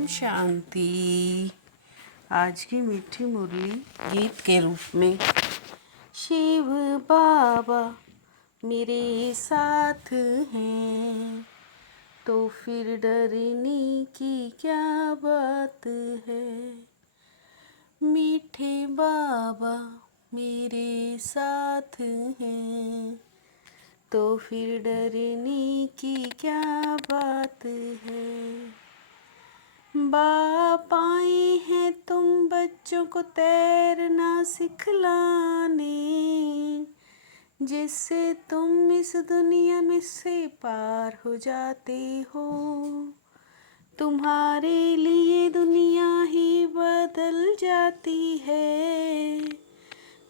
ओम शांति। आज की मीठी मुरली गीत के रूप में। शिव बाबा मेरे साथ हैं तो फिर डरने की क्या बात है। मीठे बाबा मेरे साथ हैं तो फिर डरने की क्या बात है। बाप आए हैं तुम बच्चों को तैरना सिखलाने, जिससे तुम इस दुनिया में से पार हो जाते हो। तुम्हारे लिए दुनिया ही बदल जाती है।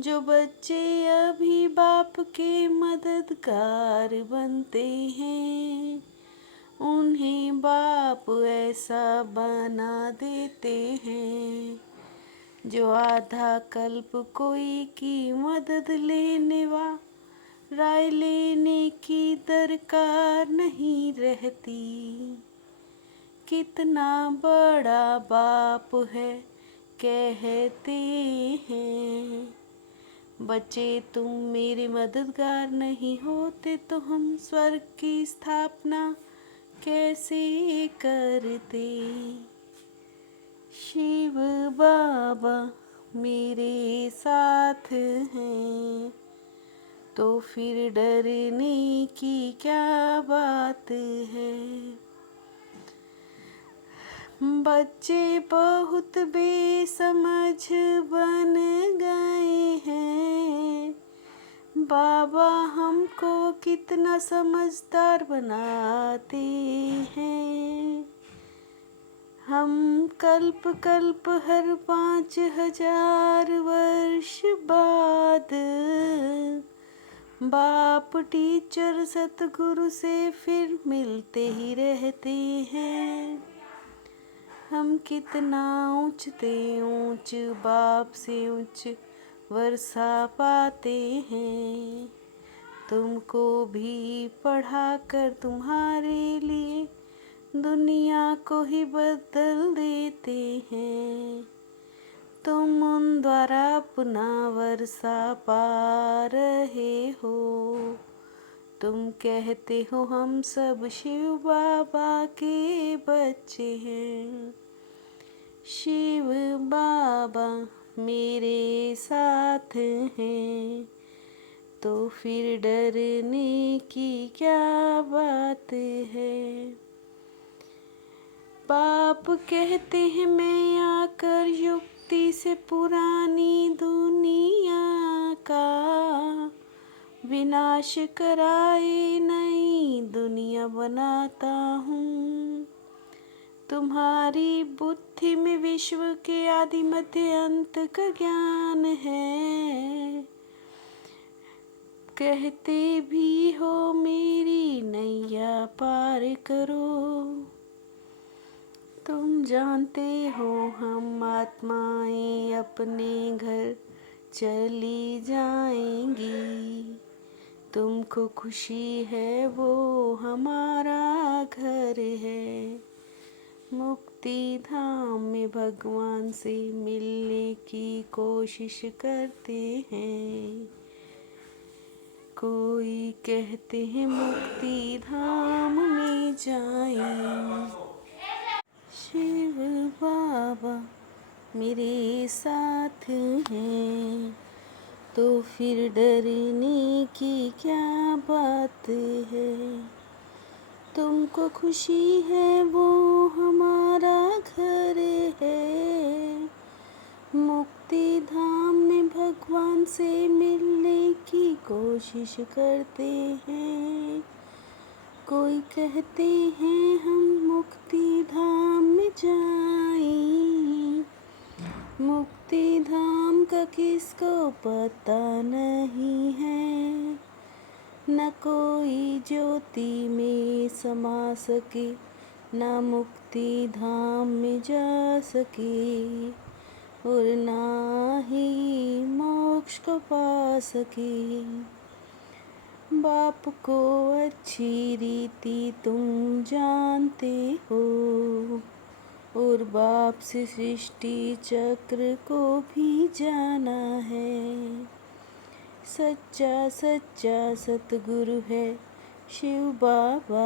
जो बच्चे अभी बाप के मददगार बनते हैं, उन्हें बाप ऐसा बना देते हैं जो आधा कल्प कोई की मदद लेने वा राय लेने की दरकार नहीं रहती। कितना बड़ा बाप है कहते हैं। बच्चे तुम मेरे मददगार नहीं होते तो हम स्वर्ग की स्थापना कैसे करते। शिव बाबा मेरे साथ हैं तो फिर डरने की क्या बात है। बच्चे बहुत बेसमझ बन गए हैं। बाबा हमको कितना समझदार बनाते हैं। हम कल्प कल्प हर 5000 वर्ष बाद बाप टीचर सतगुरु से फिर मिलते ही रहते हैं। हम कितना ऊंचते ऊंच बाप से ऊंच वर्षा पाते हैं। तुमको भी पढ़ा कर तुम्हारे लिए दुनिया को ही बदल देते हैं। तुम उन द्वारा अपना वर्षा पा रहे हो। तुम कहते हो हम सब शिव बाबा के बच्चे हैं। शिव बाबा मेरे साथ हैं तो फिर डरने की क्या बात है। बाप कहते हैं मैं आकर युक्ति से पुरानी दुनिया का विनाश कराए नई दुनिया बनाता हूँ। तुम्हारी बुद्धि में विश्व के आदि मध्य अंत का ज्ञान है। कहते भी हो मेरी नैया पार करो। तुम जानते हो हम आत्माएं अपने घर चली जाएंगी। तुमको खुशी है वो हमारा घर है। मुक्ति धाम में भगवान से मिलने की कोशिश करते हैं। कोई कहते हैं मुक्ति धाम में जाएं। शिव बाबा मेरे साथ हैं तो फिर डरने की क्या बात है। तुमको खुशी है वो हमारा घर है। मुक्ति धाम में भगवान से मिलने की कोशिश करते हैं। कोई कहते हैं हम मुक्ति धाम में जाएं। मुक्ति धाम का किसको पता नहीं है। न कोई ज्योति में समा सके, न मुक्ति धाम में जा सके, और ना ही मोक्ष को पा सके। बाप को अच्छी रीति तुम जानते हो और और बाप से सृष्टि चक्र को भी जाना है। सच्चा सच्चा सतगुरु है शिव बाबा।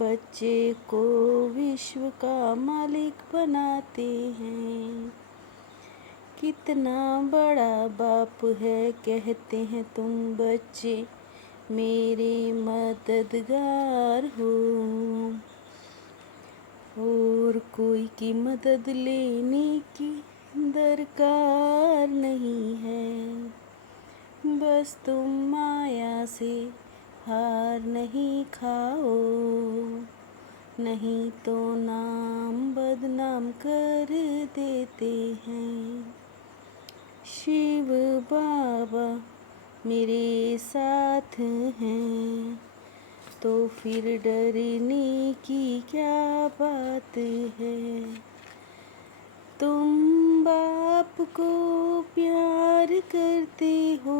बच्चे को विश्व का मालिक बनाते हैं। कितना बड़ा बाप है कहते हैं तुम बच्चे मेरे मददगार हो। और कोई की मदद लेने की दरकार नहीं है। बस तुम माया से हार नहीं खाओ, नहीं तो नाम बदनाम कर देते हैं। शिव बाबा मेरे साथ हैं, तो फिर डरने की क्या बात है। तुम बाप को प्यार करते हो,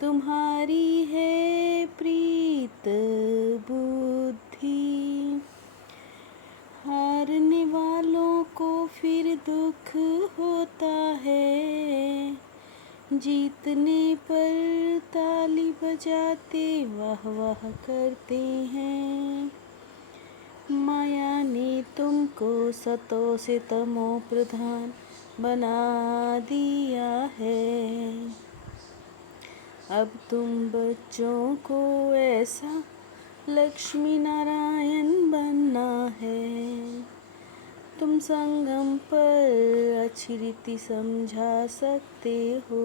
तुम्हारी है प्रीत बुद्धि। हारने वालों को फिर दुख होता है, जीतने पर ताली बजाते वाह वाह करते हैं। माया ने तुमको सतो से तमो प्रधान बना दिया है। अब तुम बच्चों को ऐसा लक्ष्मी नारायण बनना है। तुम संगम पर अच्छी रीति समझा सकते हो,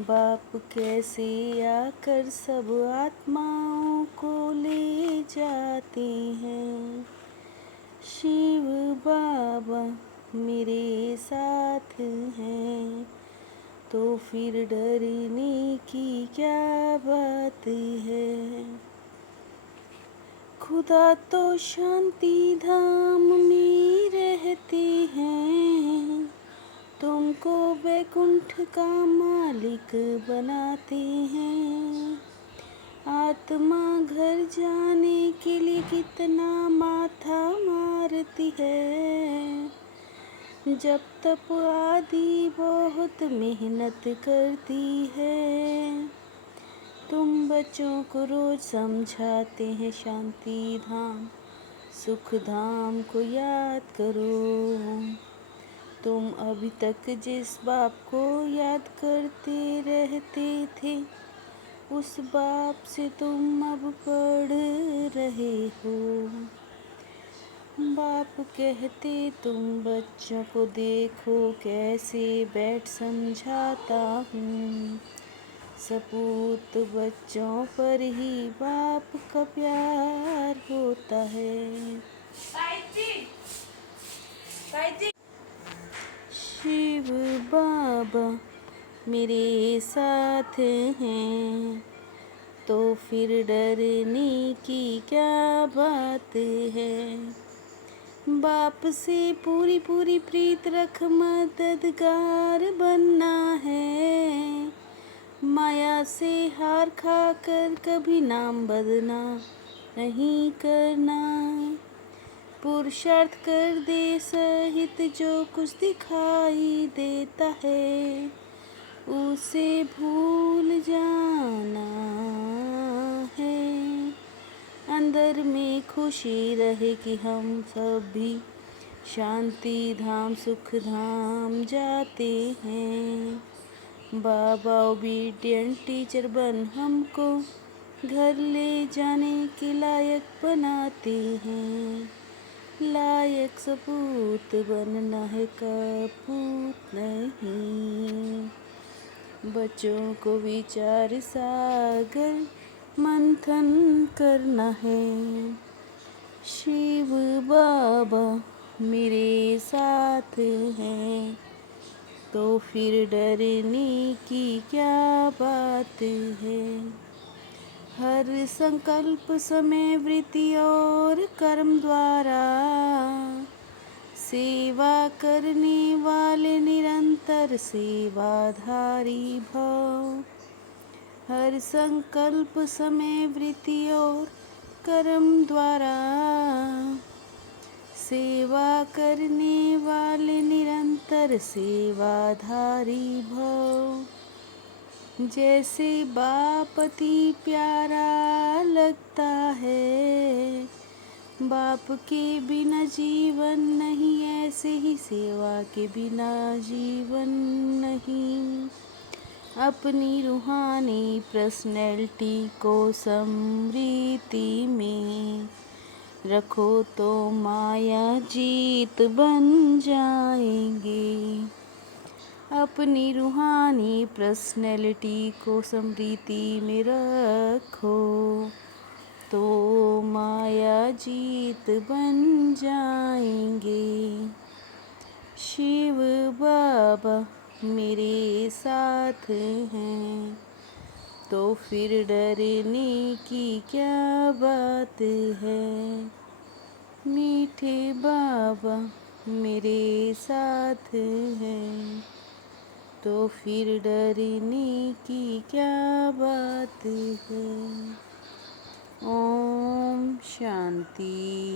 बाप कैसे आकर सब आत्माओं को ले जाते हैं। शिव बाबा मेरे साथ हैं, तो फिर डरने की क्या बात है। खुदा तो शांति धाम में रहते हैं, तुमको वैकुंठ का मालिक बनाते हैं। आत्मा घर जाने के लिए कितना माथा मारती है, जब तप आदि बहुत मेहनत करती है। तुम बच्चों को रोज समझाते हैं शांति धाम सुख धाम को याद करो। तुम अभी तक जिस बाप को याद करते रहते थे, उस बाप से तुम अब पढ़ रहे हो। बाप कहते तुम बच्चों को देखो कैसे बैठ समझाता हूँ। सपूत बच्चों पर ही बाप का प्यार होता है। शिव बाबा मेरे साथ हैं, तो फिर डरने की क्या बात है। बाप से पूरी पूरी प्रीत रख मददगार बनना है। माया से हार खा कर कभी नाम बदनाम नहीं करना। पुरुषार्थ कर दे सहित जो कुछ दिखाई देता है, उसे भूल जाना है। अंदर में खुशी रहे कि हम सब भी शांति धाम सुख धाम जाते हैं। बाबा ओबीडियंट टीचर बन हमको घर ले जाने के लायक बनाते हैं। लायक सपूत बनना है कपूत नहीं। बच्चों को विचार सागर मंथन करना है। शिव बाबा मेरे साथ हैं, तो फिर डरने की क्या बात है। हर संकल्प समय वृत्ति और कर्म द्वारा सेवा करने वाले निरंतर सेवाधारी भव। हर संकल्प समय वृत्ति और कर्म द्वारा सेवा करने वाले निरंतर सेवाधारी भव। जैसे बाप अति प्यारा लगता है, बाप के बिना जीवन नहीं, ऐसे ही सेवा के बिना जीवन नहीं। अपनी रूहानी पर्सनैलिटी को समृद्धि में रखो तो माया जीत बन जाएंगे। अपनी रूहानी पर्सनैलिटी को समृद्धि में रखो तो माया जीत बन जाएंगे। शिव बाबा मेरे साथ हैं, तो फिर डरने की क्या बात है। मीठे बाबा मेरे साथ हैं, तो फिर डरने की क्या बात है। ओम शांति।